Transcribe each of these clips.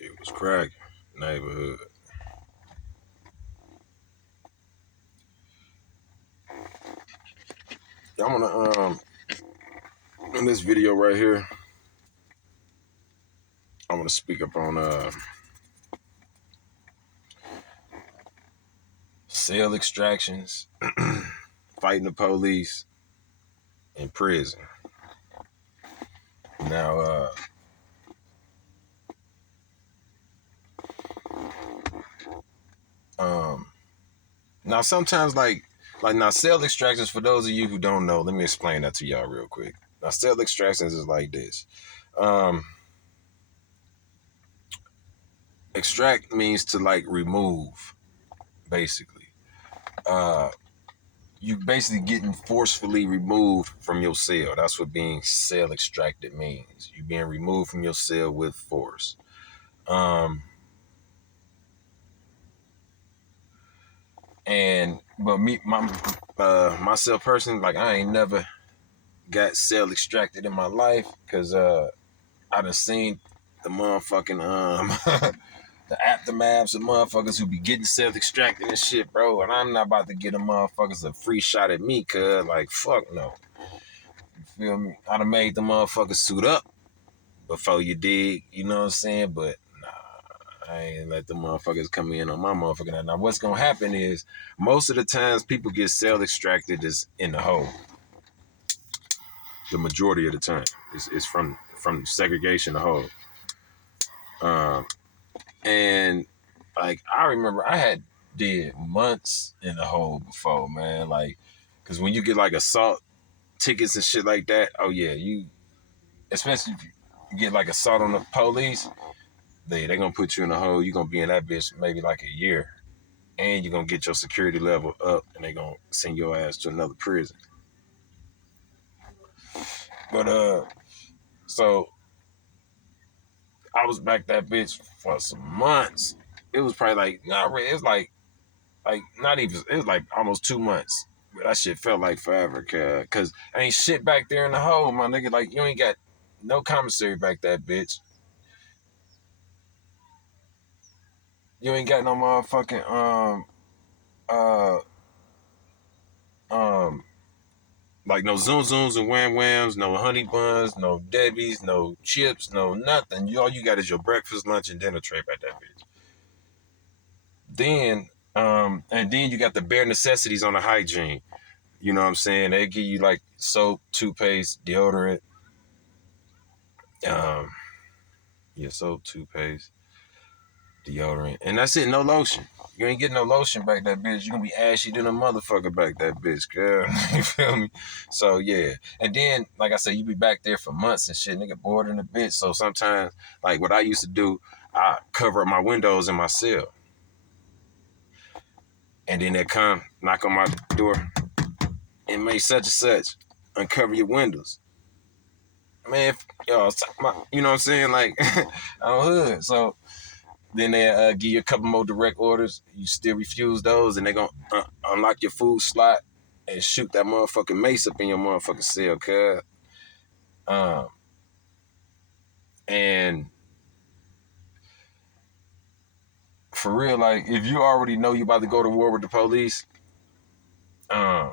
Shit was cracking. Neighborhood. I'm gonna in this video right here, I'm gonna speak up on cell extractions, fighting the police in prison. Now um now sometimes like now cell extractions, for those of you who don't know, let me explain that to y'all real quick. Now cell extractions is like this. Um Extract means to like remove, basically. Uh you basically getting forcefully removed from your cell. That's what being cell extracted means. You being removed from your cell with force. Um, and but me, myself personally, like I ain't never got cell extracted in my life because I done seen the motherfucking the aftermaths of motherfuckers who be getting cell extracted and shit, bro. And I'm not about to get a motherfuckers a free shot at me, cuz like fuck no. You feel me? I done made the motherfuckers suit up before you dig, you know what I'm saying? But nah, I ain't let the motherfuckers come in on my motherfucking. Now, what's gonna happen is most of the times people get cell extracted is in the hole. The majority of the time, it's from segregation to hole. Um, and like I remember, I had did months in the hole before, man. Like, cause when you get like assault tickets and shit like that, oh yeah, you especially if you get like assault on the police. They gonna put you in a hole. You gonna be in that bitch maybe like a year, and you're gonna get your security level up, and they gonna send your ass to another prison. But so I was back that bitch for some months. It was probably like not really. It's like not even. It was like almost 2 months. But that shit felt like forever, cause ain't shit back there in the hole, my nigga. Like you ain't got no commissary back that bitch. You ain't got no motherfucking uh um like no zoom zooms and wham whams, no honey buns, no Debbie's, no chips, no nothing. All you got is your breakfast, lunch, and dinner tray at that bitch. Then and then you got the bare necessities on the hygiene. You know what I'm saying? They give you like soap, toothpaste, deodorant, um, yeah, soap, toothpaste, deodorant, and that's it. No lotion. You ain't getting no lotion back that bitch. You gonna be ashy than a motherfucker back that bitch, girl. You feel me? So yeah. And then, like I said, you be back there for months and shit, nigga, bored in a bitch. So sometimes, like what I used to do, I cover up my windows in my cell. And then they come, knock on my door, and make such and such. Uncover your windows. Man, yo, you know what I'm saying? Like, I'm hood. So then they give you a couple more direct orders. You still refuse those, and they gonna unlock your food slot and shoot that motherfucking mace up in your motherfucking cell, cuz. Um, and for real, like, if you already know you about to go to war with the police, um,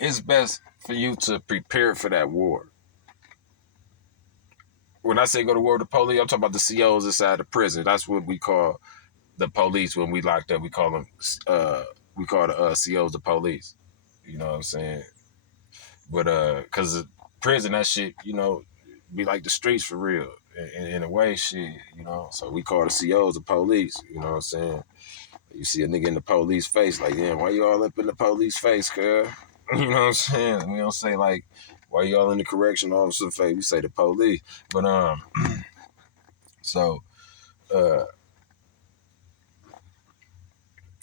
it's best for you to prepare for that war. When I say go to war with the police, I'm talking about the COs inside the prison. That's what we call the police when we locked up. We call them, we call the COs the police. You know what I'm saying? But cause prison, that shit, you know, be like the streets for real. In a way, shit, you know. So we call the COs the police. You know what I'm saying? You see a nigga in the police face, like, damn, why you all up in the police face, cuz? You know what I'm saying? We don't say like, why you all in the correction officer face? We say the police. But so uh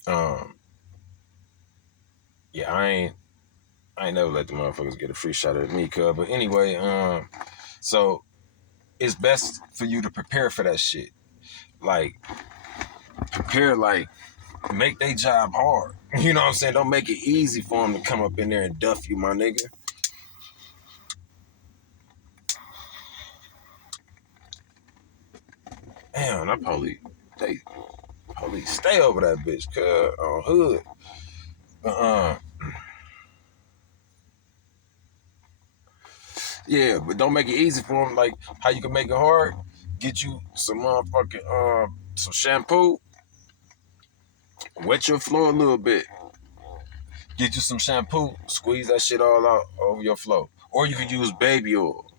um yeah, I ain't never let the motherfuckers get a free shot at me, cuz. But anyway, so it's best for you to prepare for that shit. Like prepare, like make their job hard. You know what I'm saying? Don't make it easy for them to come up in there and duff you, my nigga. Damn, that they police stay over that bitch, cuz, on hood. Uh-uh. Yeah, but don't make it easy for them. Like how you can make it hard. Get you some motherfucking some shampoo. Wet your floor a little bit. Get you some shampoo. Squeeze that shit all out over your floor. Or you could use baby oil.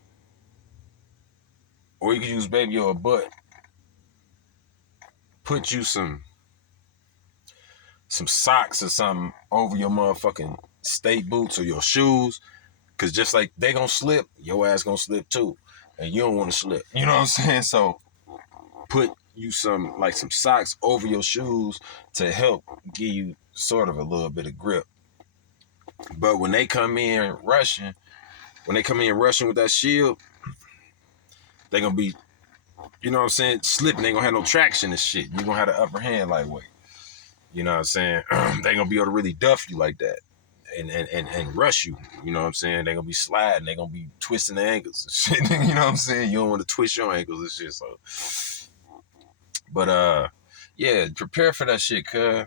Or you could use baby oil, but put you some socks or something over your motherfucking state boots or your shoes. Cause just like they gonna slip, your ass gonna slip too. And you don't wanna slip. You know what I'm saying? So put you some socks over your shoes to help give you sort of a little bit of grip. But when they come in rushing with that shield, they gonna be, you know what I'm saying, slipping. They gonna have no traction and shit. You gonna have the upper hand lightweight. You know what I'm saying? They gonna be able to really duff you like that. And rush you. You know what I'm saying? They gonna be sliding. They gonna be twisting the ankles and shit. You know what I'm saying? You don't want to twist your ankles and shit. So, but yeah, prepare for that shit, cuz.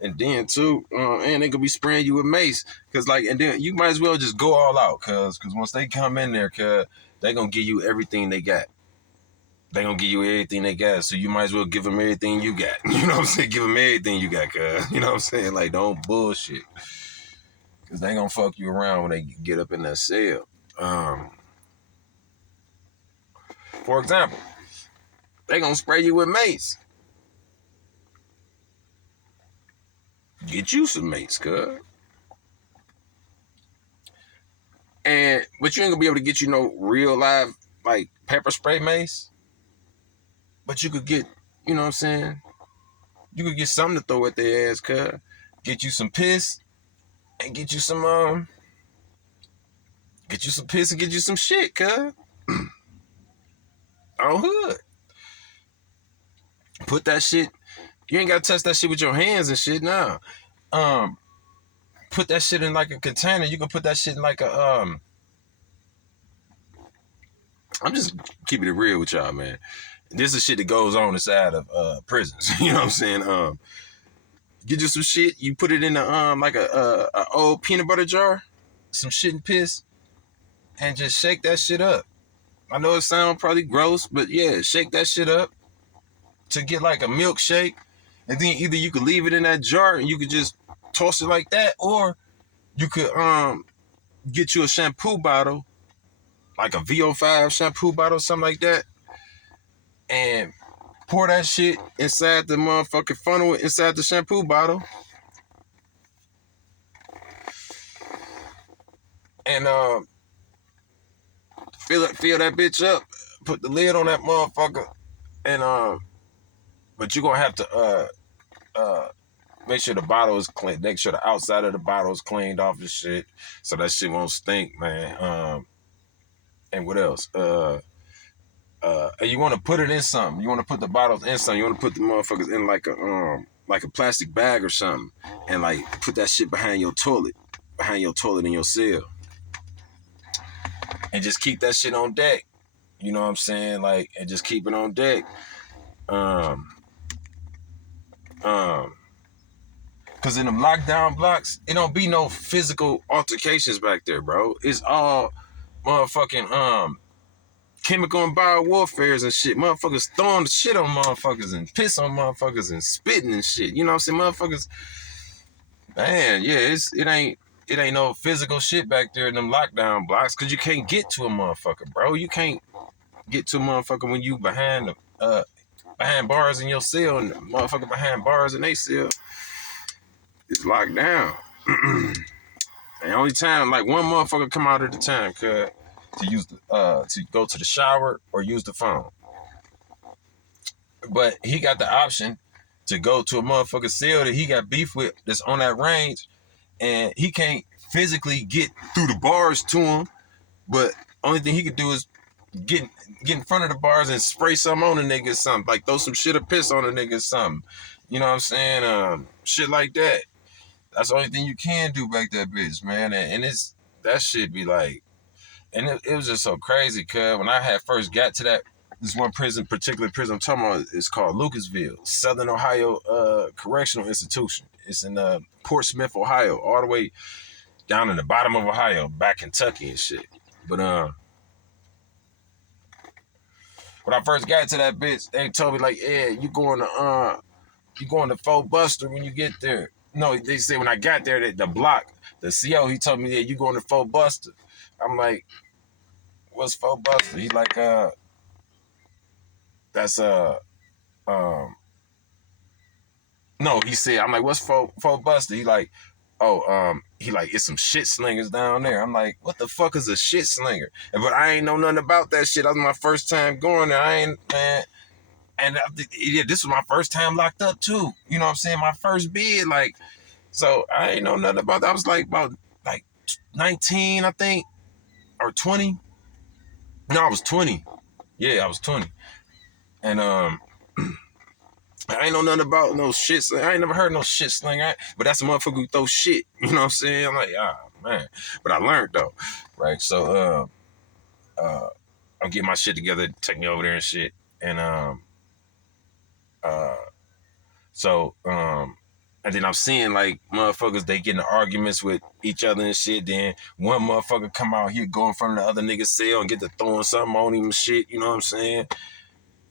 And then too, and they gonna be spraying you with mace, cause like, and then you might as well just go all out, cause once they come in there, cuz they gonna give you everything they got. They gonna give you everything they got, so you might as well give them everything you got. You know what I'm saying? Give them everything you got, cuz. You know what I'm saying? Like, don't bullshit. Cause they gonna fuck you around when they get up in that cell. For example, they gonna spray you with mace. Get you some mace, cuz. But you ain't gonna be able to get you no real live like pepper spray mace. But you could get, you know what I'm saying? You could get something to throw at their ass, cuz. Get you some piss and get you some piss and get you some shit, cuz. On hood. Put that shit. You ain't gotta touch that shit with your hands and shit now. Put that shit in like a container. You can put that shit in like a I'm just keeping it real with y'all, man. This is shit that goes on inside of prisons. You know what I'm saying? Get you some shit. You put it in like a old peanut butter jar, some shit and piss, and just shake that shit up. I know it sounds probably gross, but yeah, shake that shit up to get like a milkshake, and then either you could leave it in that jar and you could just toss it like that, or you could get you a shampoo bottle, like a VO5 shampoo bottle, something like that, and pour that shit inside the motherfucking funnel inside the shampoo bottle, and fill that bitch up. Put the lid on that motherfucker, and but you're gonna have to make sure the bottle is clean. Make sure the outside of the bottle is cleaned off the shit, so that shit won't stink, man. And what else? And you want to put it in something. You want to put the bottles in something. You want to put the motherfuckers in like a plastic bag or something, and like put that shit behind your toilet in your cell, and just keep that shit on deck. You know what I'm saying? Like, and just keep it on deck. Um, um, Cause in them lockdown blocks, it don't be no physical altercations back there, bro. It's all motherfucking chemical and bio warfares and shit. Motherfuckers throwing the shit on motherfuckers and piss on motherfuckers and spitting and shit. You know what I'm saying? Motherfuckers, man, yeah, it ain't no physical shit back there in them lockdown blocks, cause you can't get to a motherfucker, bro. You can't get to a motherfucker when you behind bars in your cell, and the motherfucker behind bars in they cell is locked down. The only time, like, one motherfucker come out at a time, cuz, to use to go to the shower or use the phone. But he got the option to go to a motherfucker cell that he got beef with that's on that range, and he can't physically get through the bars to him. But only thing he could do is get in front of the bars and spray something on the nigga or something. Like, throw some shit or piss on the nigga or something. You know what I'm saying? Shit like that. That's the only thing you can do back that bitch, man. And it's that shit be like, and it was just so crazy, cuz when I had first got to that this one prison, particular prison I'm talking about, is called Lucasville, Southern Ohio Correctional Institution. It's in Portsmouth, Ohio, all the way down in the bottom of Ohio, back Kentucky and shit. But when I first got to that bitch, they told me like, yeah, you going to Fort Buster when you get there. No, they said when I got there, the block, the CO, he told me, yeah, you going to Fort Buster. I'm like, what's Fort Buster? He like, that's no, he said, I'm like, what's Fort Buster? He like, oh, it's some shit slingers down there. I'm like, what the fuck is a shit slinger? But I ain't know nothing about that shit. That was my first time going there. I ain't, man. And yeah, this was my first time locked up too. You know what I'm saying? My first bid, like, so I ain't know nothing about that. I was like about like 19, I think, or 20. No, I was 20. Yeah, I was 20. And I ain't know nothing about no shit. I ain't never heard no shit slinger. But that's a motherfucker who throw shit. You know what I'm saying? I'm like, man. But I learned though, right? So I'm getting my shit together, take me over there and shit. And and then I'm seeing like motherfuckers, they getting arguments with each other and shit. Then one motherfucker come out here, go in front of the other nigga's cell and get to throwing something on him and shit. You know what I'm saying?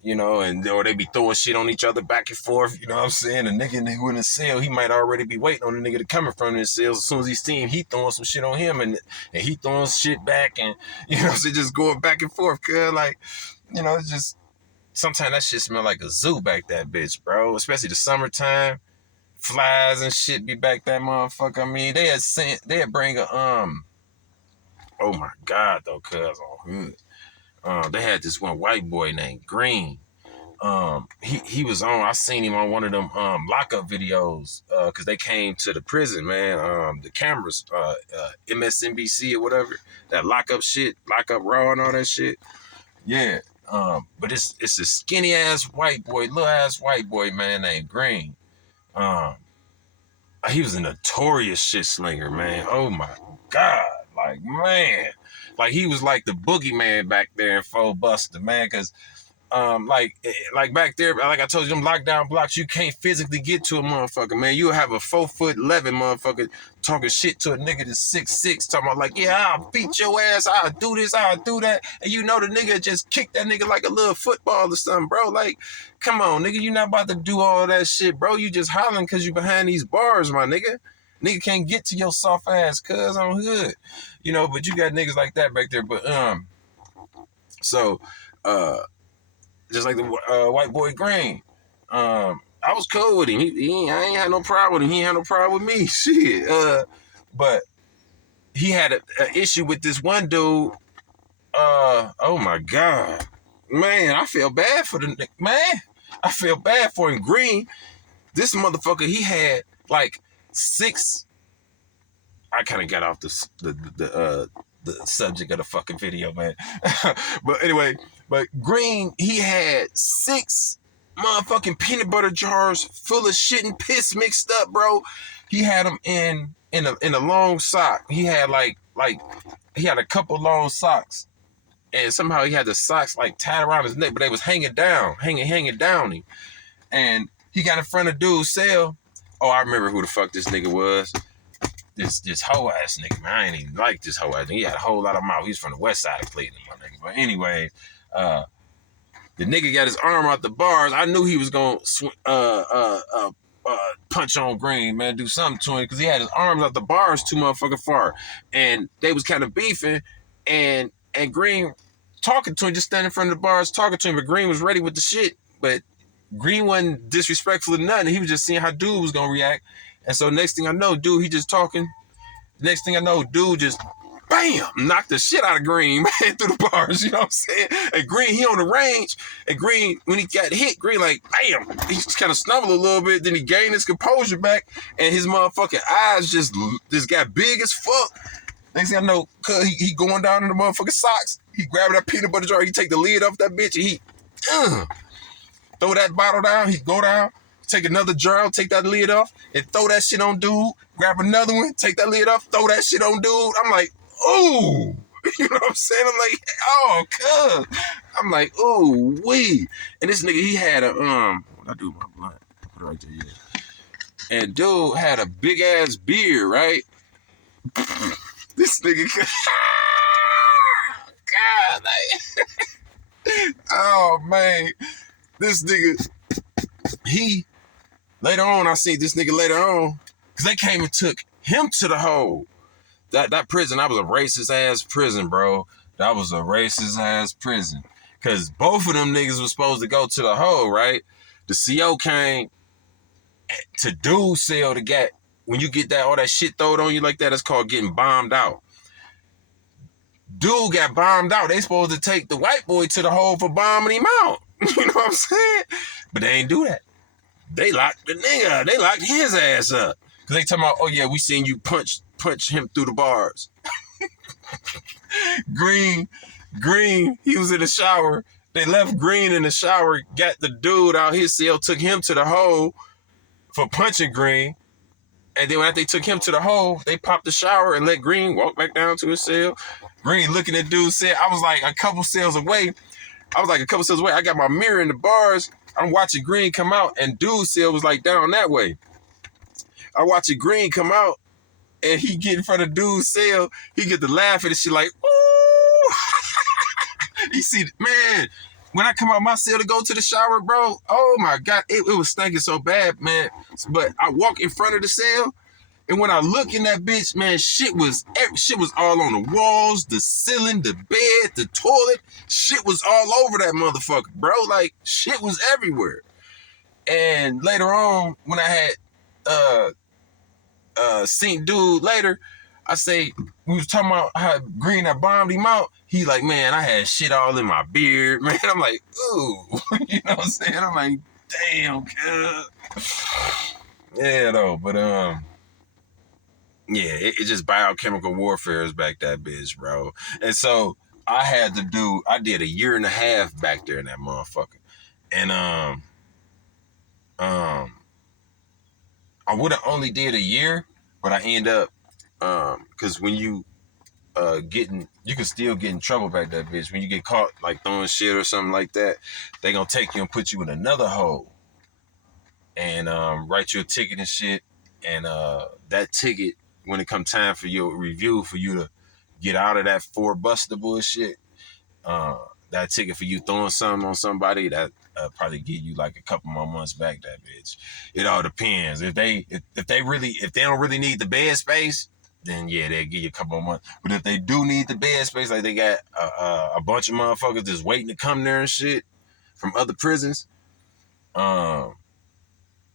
You know, and or they be throwing shit on each other back and forth. You know what I'm saying? The nigga who in the cell, he might already be waiting on the nigga to come in front of his cell. As soon as he see him, he throwing some shit on him and he throwing shit back, and you know, so just going back and forth. Cause like, you know, it's just sometimes that shit smell like a zoo back that bitch, bro. Especially the summertime. Flies and shit be back that motherfucker. I mean, they had bring a oh my god though, cuz on hood. They had this one white boy named Green. He was on. I seen him on one of them lockup videos because they came to the prison, man. The cameras, MSNBC or whatever, that lockup shit, lockup raw and all that shit. Yeah. But it's a skinny ass white boy, little ass white boy, man, named Green. He was a notorious shit slinger, man. Oh my god, like man, like he was like the boogeyman back there in Fort Buster, man. Cause like back there, like I told you, them lockdown blocks, you can't physically get to a motherfucker, man. You'll have a 4'11" motherfucker talking shit to a nigga that's 6'6", talking about like, yeah, I'll beat your ass, I'll do this, I'll do that, and you know the nigga just kicked that nigga like a little football or something, bro. Like, come on, nigga, you not about to do all that shit, bro. You just hollering because you behind these bars, my nigga. Nigga can't get to your soft ass cuz on hood, you know. But you got niggas like that back there. But so just like the white boy Green. I was cool with him. I ain't had no problem with him. He ain't had no problem with me. Shit. But he had an issue with this one dude. Oh my God. Man, I feel bad for the man. I feel bad for him. Green, this motherfucker, he had like 6. I kind of got off the subject of the fucking video, man. But anyway, but Green, he had 6 motherfucking peanut butter jars full of shit and piss mixed up, bro. He had them in a long sock. He had like he had a couple long socks, and somehow he had the socks like tied around his neck, but they was hanging down him. And he got in front of dude's cell. Oh, I remember who the fuck this nigga was. This hoe ass nigga, man. I ain't even like this hoe ass nigga. He had a whole lot of mouth. He's from the west side of Cleveland, my nigga. But anyway, the nigga got his arm out the bars. I knew he was gonna punch on Green, man, do something to him because he had his arms out the bars too motherfucking far, and they was kind of beefing, and Green talking to him, just standing in front of the bars talking to him, but Green was ready with the shit, but Green wasn't disrespectful or nothing. He was just seeing how dude was gonna react. And so next thing I know, dude, he just talking. Next thing I know, dude just, bam, knocked the shit out of Green, man, through the bars, you know what I'm saying? And Green, he on the range. And Green, when he got hit, Green like, bam, he just kind of stumbled a little bit. Then he gained his composure back. And his motherfucking eyes just got big as fuck. Next thing I know, cuz he going down in the motherfucking socks. He grabbing that peanut butter jar. He take the lid off that bitch and he throw that bottle down. He go down. Take another jar, take that lid off, and throw that shit on dude. Grab another one, take that lid off, throw that shit on dude. I'm like, ooh. You know what I'm saying? I'm like, oh, cuz. I'm like, ooh, wee. And this nigga, he had a, what I do with my blunt? I put it right there, yeah. And dude had a big ass beard, right? This nigga, God, like, oh man. This nigga, he, later on, I seen this nigga later on, because they came and took him to the hole. That prison, that was a racist ass prison, bro. That was a racist ass prison. Cause both of them niggas was supposed to go to the hole, right? The CO came to dude cell to get, when you get that all that shit thrown on you like that, it's called getting bombed out. Dude got bombed out. They supposed to take the white boy to the hole for bombing him out. You know what I'm saying? But they ain't do that. They locked the nigga. They locked his ass up. Cause they talking about, oh yeah, we seen you punch him through the bars. Green, he was in the shower. They left Green in the shower, got the dude out his cell, took him to the hole for punching Green. And then when they took him to the hole, they popped the shower and let Green walk back down to his cell. Green looking at dude said, I was like a couple cells away. I got my mirror in the bars. I'm watching Green come out, and dude's cell was like down that way. I watching Green come out, and he get in front of dude's cell. He get to laugh at this shit like, ooh. You see, man, when I come out my cell to go to the shower, bro, oh my God, it was stinking so bad, man. But I walk in front of the cell, and when I look in that bitch, man, shit was all on the walls, the ceiling, the bed, the toilet. Shit was all over that motherfucker, bro. Like, shit was everywhere. And later on, when I had seen dude later, I say, we was talking about how Green had bombed him out. He like, man, I had shit all in my beard, man. I'm like, ooh. You know what I'm saying? I'm like, damn, cuz. Yeah, though, but, yeah, it just biochemical warfare is back that bitch, bro. And so I did a year and a half back there in that motherfucker. And I would have only did a year, but I end up because when you you can still get in trouble back that bitch. When you get caught like throwing shit or something like that, they gonna take you and put you in another hole and write you a ticket and shit. And that ticket, when it come time for your review, for you to get out of that four buster bullshit, that ticket for you throwing something on somebody, that probably give you like a couple more months back that bitch. It all depends. If they don't really need the bed space, then yeah, they'll give you a couple more months. But if they do need the bed space, like they got a bunch of motherfuckers just waiting to come there and shit from other prisons,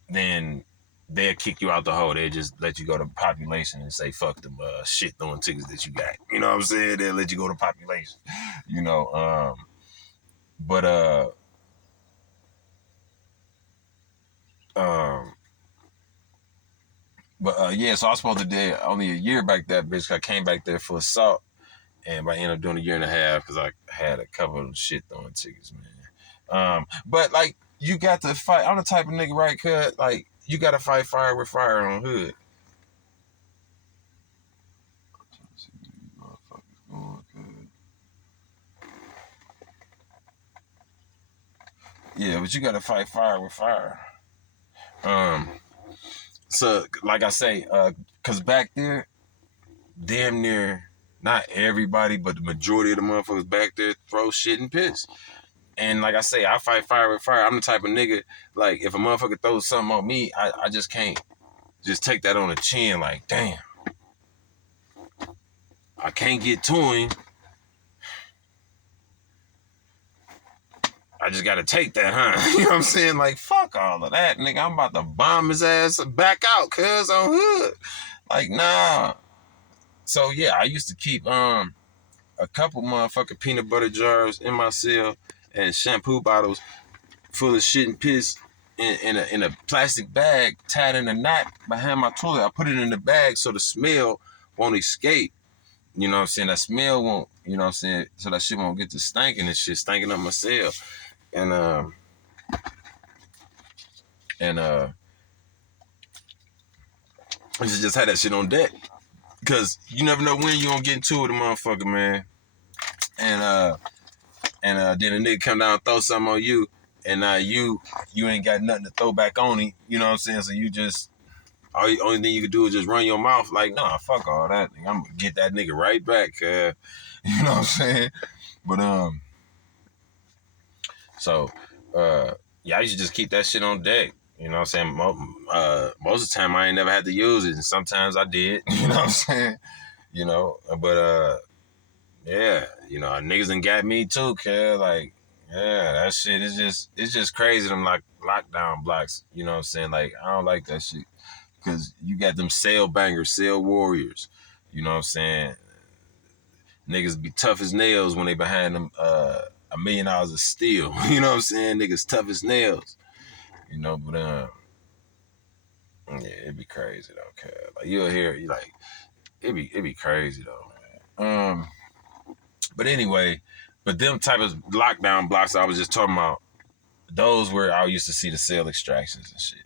then they'll kick you out the hole. They'll just let you go to population and say, fuck them shit throwing tickets that you got. You know what I'm saying? They'll let you go to population. You know, but yeah, so I was supposed to do only a year back that bitch. I came back there for assault, and I ended up doing a year and a half because I had a couple of shit throwing tickets, man. But like, you got to fight. I'm the type of nigga, right? Cuz like, you got to fight fire with fire on hood. Yeah, but you got to fight fire with fire. So like I say, cause back there, damn near not everybody, but the majority of the motherfuckers back there throw shit and piss. And like I say, I fight fire with fire. I'm the type of nigga, like, if a motherfucker throws something on me, I just can't just take that on the chin, like, damn. I can't get to him. I just gotta take that, huh? You know what I'm saying? Like, fuck all of that, nigga. I'm about to bomb his ass back out, cuz, on hood. Like, nah. So yeah, I used to keep a couple motherfucking peanut butter jars in my cell and shampoo bottles full of shit and piss in a plastic bag tied in a knot behind my toilet. I put it in the bag so the smell won't escape. You know what I'm saying? That smell won't, you know what I'm saying? So that shit won't get to stinking and shit, stinking up my cell. And I just had that shit on deck. Cause you never know when you gonna get into it, a motherfucker, man. And and then a nigga come down and throw something on you, and you ain't got nothing to throw back on him. You know what I'm saying? So you just only thing you can do is just run your mouth like, nah, fuck all that. I'm gonna get that nigga right back. You know what I'm saying? But so yeah, I used to just keep that shit on deck. You know what I'm saying? Most of the time I ain't never had to use it, and sometimes I did. You know what I'm saying? You know, but yeah, you know, niggas done got me too, cuz like, yeah, that shit is it's just crazy. Them like lockdown blocks. You know what I'm saying? Like, I don't like that shit because you got them sale bangers, sale warriors. You know what I'm saying? Niggas be tough as nails when they behind them $1 million of steel. You know what I'm saying? Niggas tough as nails. You know, but yeah, it'd be crazy though, cuz like you'll hear you like it'd be crazy though, man. But anyway, but them type of lockdown blocks I was just talking about, those where I used to see the cell extractions and shit.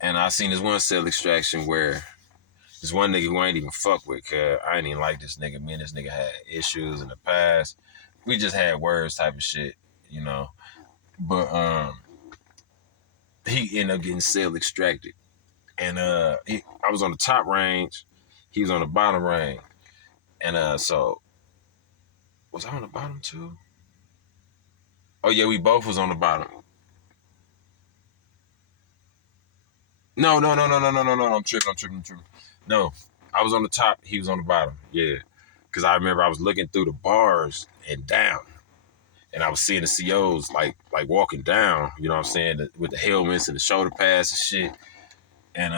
And I seen this one cell extraction where this one nigga who I ain't even fuck with, cuz I ain't even like this nigga. Me and this nigga had issues in the past. We just had words type of shit, you know. But he ended up getting cell extracted. And I was on the top range, he was on the bottom range. And so was I on the bottom too? Oh yeah, we both was on the bottom. No. I'm tripping. No, I was on the top. He was on the bottom. Yeah, because I remember I was looking through the bars and down, and I was seeing the COs like walking down. You know what I'm saying? With the helmets and the shoulder pads and shit. And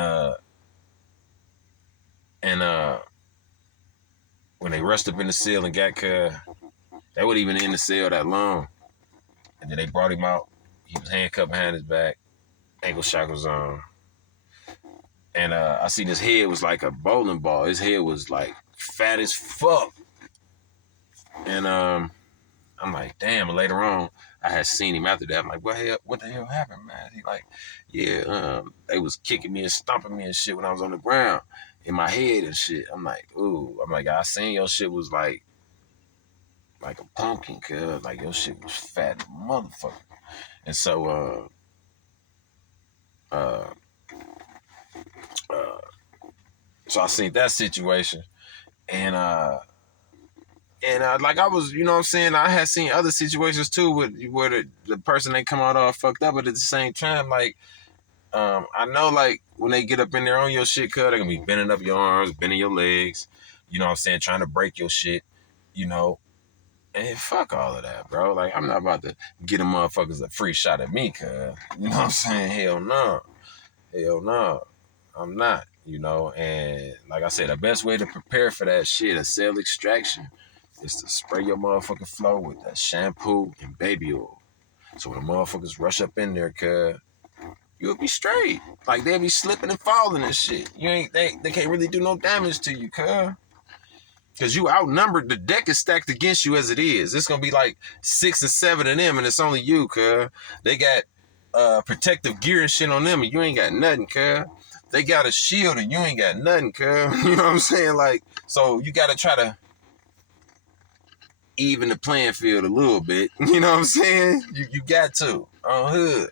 when they rushed up in the cell and got they wasn't even in the cell that long, and then they brought him out. He was handcuffed behind his back, ankle shackles on. And I seen his head was like a bowling ball. His head was like fat as fuck. And I'm like, damn. And later on, I had seen him after that. I'm like, what the hell happened, man? He like, yeah, they was kicking me and stomping me and shit when I was on the ground in my head and shit. I'm like, ooh. I'm like, I seen your shit was like a pumpkin, cuz. Like, your shit was fat motherfucker. And so, uh, so I seen that situation. And like I was, you know what I'm saying, I had seen other situations too where the person they come out all fucked up, but at the same time, like, I know like when they get up in there on your shit, cuz they're gonna be bending up your arms, bending your legs, you know what I'm saying, trying to break your shit, you know. And fuck all of that, bro. Like, I'm not about to get them motherfuckers a free shot at me, cuz. You know what I'm saying? Hell no. Hell no. I'm not, you know. And like I said, the best way to prepare for that shit, a cell extraction, is to spray your motherfucking floor with that shampoo and baby oil. So when the motherfuckers rush up in there, cuz, you'll be straight. Like, they'll be slipping and falling and shit. They can't really do no damage to you, cuz. Because you outnumbered. The deck is stacked against you as it is. It's going to be like 6 and 7 of them, and it's only you, cuz. They got protective gear and shit on them, and you ain't got nothing, cuz. They got a shield, and you ain't got nothing, cuz. You know what I'm saying? Like, so you got to try to even the playing field a little bit. You know what I'm saying? You got to. On hood.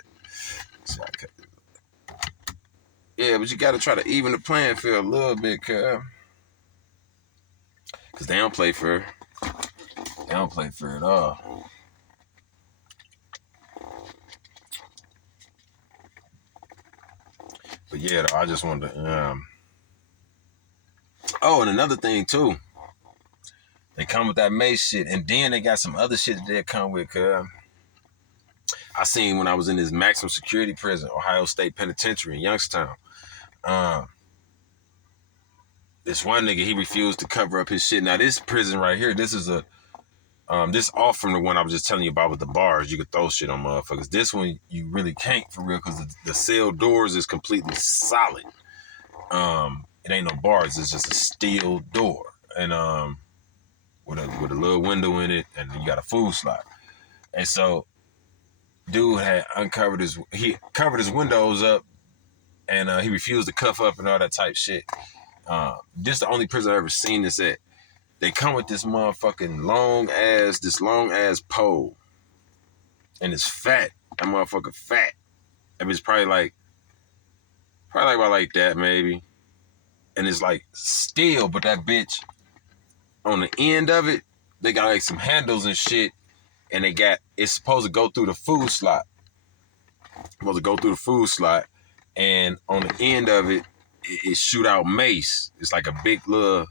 Yeah, but you got to try to even the playing field a little bit, cuz. Because they don't play fair. They don't play fair at all. But yeah, though, I just wanted to. Oh, and another thing too. They come with that Mace shit, and then they got some other shit that they come with. I seen when I was in this maximum security prison, Ohio State Penitentiary in Youngstown. This one nigga, he refused to cover up his shit. Now this prison right here, this is this off from the one I was just telling you about with the bars. You could throw shit on motherfuckers. This one you really can't for real because the cell doors is completely solid. It ain't no bars. It's just a steel door, and with a little window in it, and you got a food slot. And so, dude had he covered his windows up, and he refused to cuff up and all that type shit. This is the only prison I ever seen this at. They come with this motherfucking long ass pole. And it's fat. That motherfucker fat. I mean, it's probably about like that maybe. And it's like steel, but that bitch on the end of it, they got like some handles and shit. And it's supposed to go through the food slot. Supposed to go through the food slot. And on the end of it, it shoot out mace. It's like a big little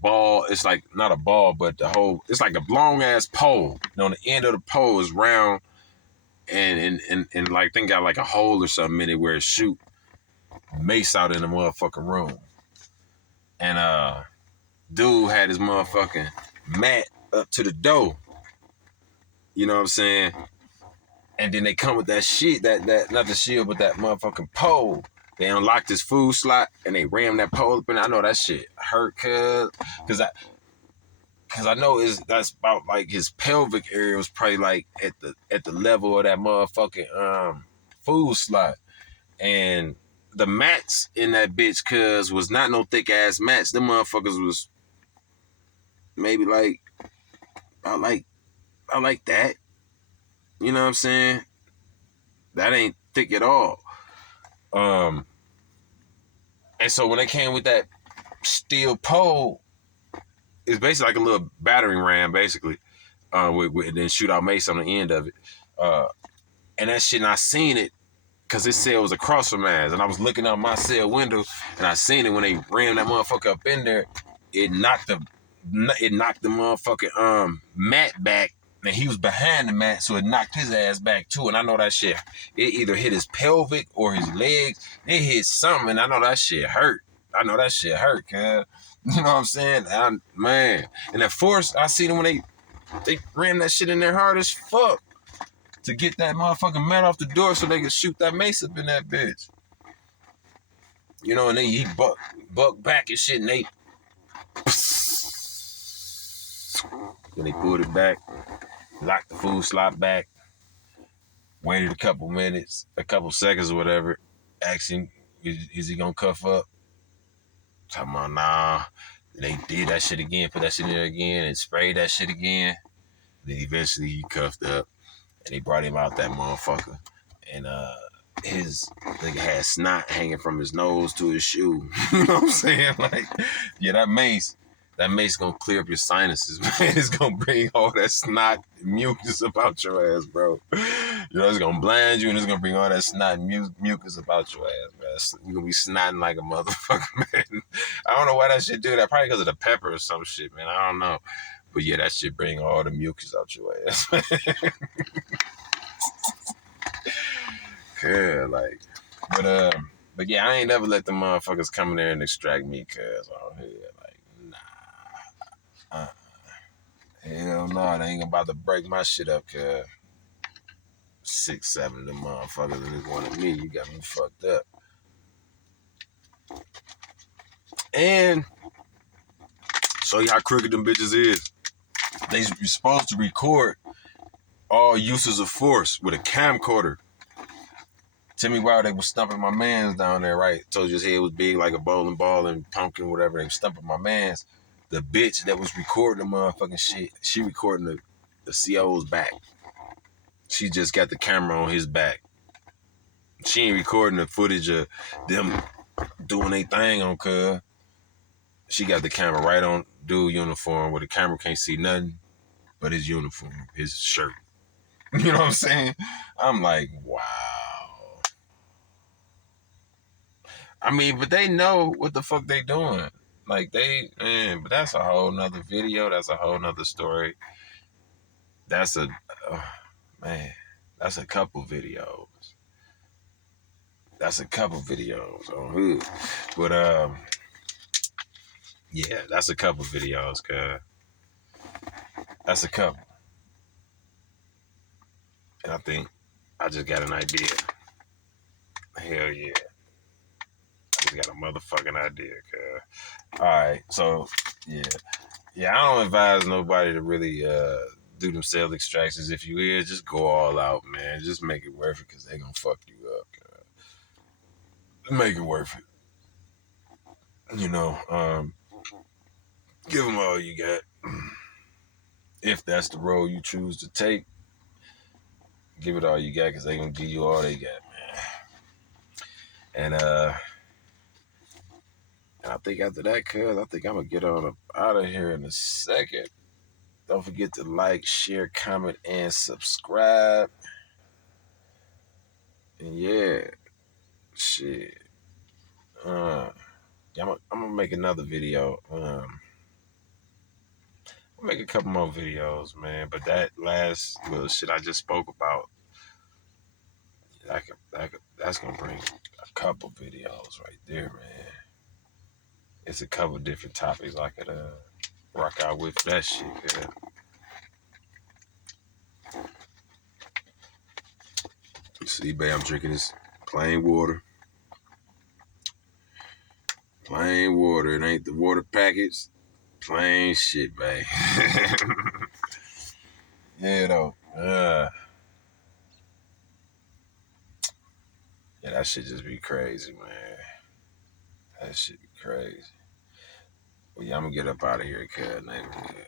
ball. It's like not a ball, but it's like a long ass pole. And on the end of the pole is round and like think got like a hole or something in it where it shoot mace out in the motherfucking room. And dude had his motherfucking mat up to the door. You know what I'm saying? And then they come with that shit, that not the shield, but that motherfucking pole. They unlocked his food slot and they rammed that pole up in. I know that shit hurt, cause I know that's about like his pelvic area was probably like at the level of that motherfucking food slot. And the mats in that bitch, cuz was not no thick ass mats. Them motherfuckers was maybe like I like that. You know what I'm saying? That ain't thick at all. And so when they came with that steel pole, it's basically like a little battering ram, basically, with then shoot out mace on the end of it. And that shit, and I seen it because it said it was across from mine, and I was looking out my cell window, and I seen it when they rammed that motherfucker up in there. It knocked the motherfucking mat back. And he was behind the mat, so it knocked his ass back too. And I know that shit, it either hit his pelvic or his legs. It hit something, and I know that shit hurt. Cuz. You know what I'm saying? Man. And at force, I seen them when they ran that shit in there hard as fuck to get that motherfucking mat off the door so they could shoot that mace up in that bitch. You know, and then he buck back and shit, and when they pulled it back, locked the food slot back, waited a couple seconds or whatever, asked him, is he gonna cuff up? Talking about, nah. They did that shit again, put that shit in there again, and sprayed that shit again. Then eventually he cuffed up, and they brought him out that motherfucker. And his nigga had snot hanging from his nose to his shoe. You know what I'm saying? Like, yeah, that mace gonna clear up your sinuses, man. It's gonna bring all that snot and mucus about your ass, bro. You know, it's gonna blind you and it's gonna bring all that snot and mucus about your ass, man. You're gonna be snotting like a motherfucker, man. I don't know why that shit do that. Probably because of the pepper or some shit, man. I don't know. But yeah, that shit bring all the mucus out your ass, man. Yeah, like, but yeah, I ain't never let the motherfuckers come in there and extract me, cuz on here, like, nah. Hell no, they ain't about to break my shit up, cuz 6, 7 of them motherfuckers and this one of me, you got me fucked up. And show you how crooked them bitches is. They supposed to record all uses of force with a camcorder. Tell me why they was stumping my mans down there, right? Told you his head was big like a bowling ball and pumpkin, whatever. They was stumping my mans. The bitch that was recording the motherfucking shit, she recording the CO's back. She just got the camera on his back. She ain't recording the footage of them doing their thing on cuz. She got the camera right on dude uniform where the camera can't see nothing but his uniform, his shirt. You know what I'm saying? I'm like, wow. I mean, but they know what the fuck they doing. Like but that's a whole nother video. That's a whole nother story. That's that's a couple videos. That's a couple videos on hood. But yeah, that's a couple videos, cuz. That's a couple. And I think I just got an idea. Hell yeah. I just got a motherfucking idea, cuz. Alright, so yeah. Yeah, I don't advise nobody to really do them cell extractions. If you is, just go all out, man. Just make it worth it, because they gonna fuck you up, cuz. Make it worth it. You know, Give them all you got. If that's the road you choose to take, give it all you got because they gonna give you all they got, man. And I think after that, cuz I think I'm gonna get on up out of here in a second. Don't forget to like, share, comment, and subscribe. And yeah, shit. Yeah, I'm gonna make another video. I'll make a couple more videos, man. But that last little shit I just spoke about, that's gonna bring a couple videos right there, man. It's a couple different topics I could rock out with that shit. You see, babe, I'm drinking this plain water. Plain water. It ain't the water packets. Plain shit, babe. Yeah, though. Yeah, that shit just be crazy, man. That shit be crazy. Well, yeah, I'm gonna get up out of here, cuz neighborhood.